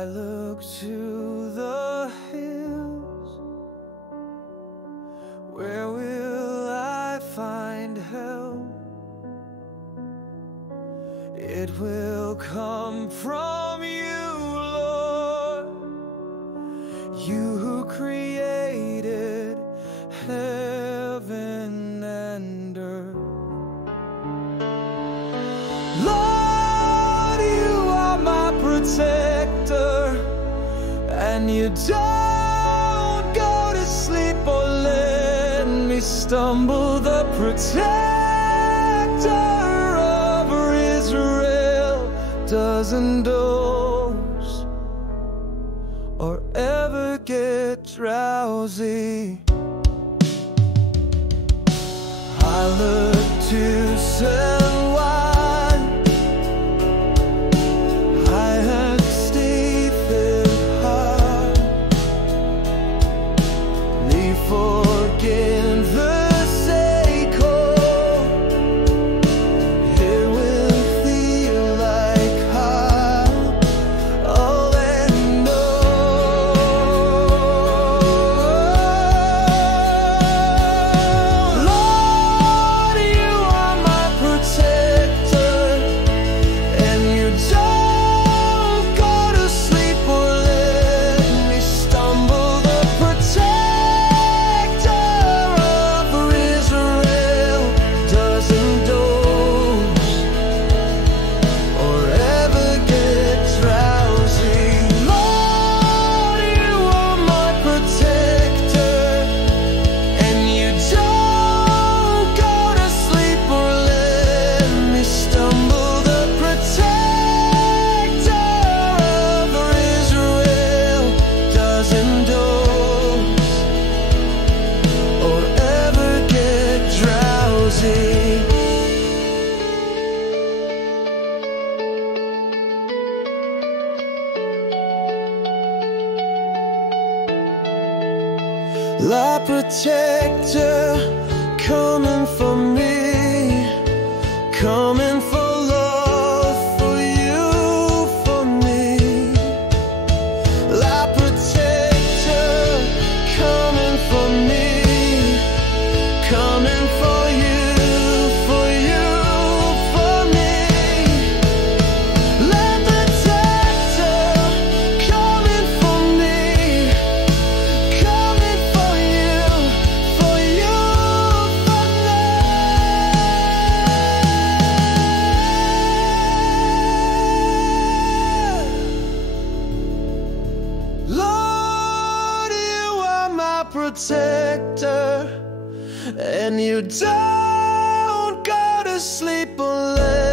I look to the hills, where will I find help? It will come from you, Lord, you who created heaven and earth. Lord, you are my protector, and you don't go to sleep or let me stumble. The protector of Israel doesn't doze or ever get drowsy. I look to send wide, I had stayed hard, leave forget the sake of, it will feel like all and Lord, you are my protector, and you don't go to sleep or let me stumble. The protector of Israel doesn't doze or ever get drowsy. Lord, you are my protector, and you don't go to sleep or let me stumble. The protector of Israel doesn't doze or ever get drowsy. La protector, coming for me, coming for love, for you, for me. La protector, coming for me, coming for you, for you, for me. La protector, coming for me, coming for you, for you, for me. Lord, you are my protector, and you don't go to sleep or let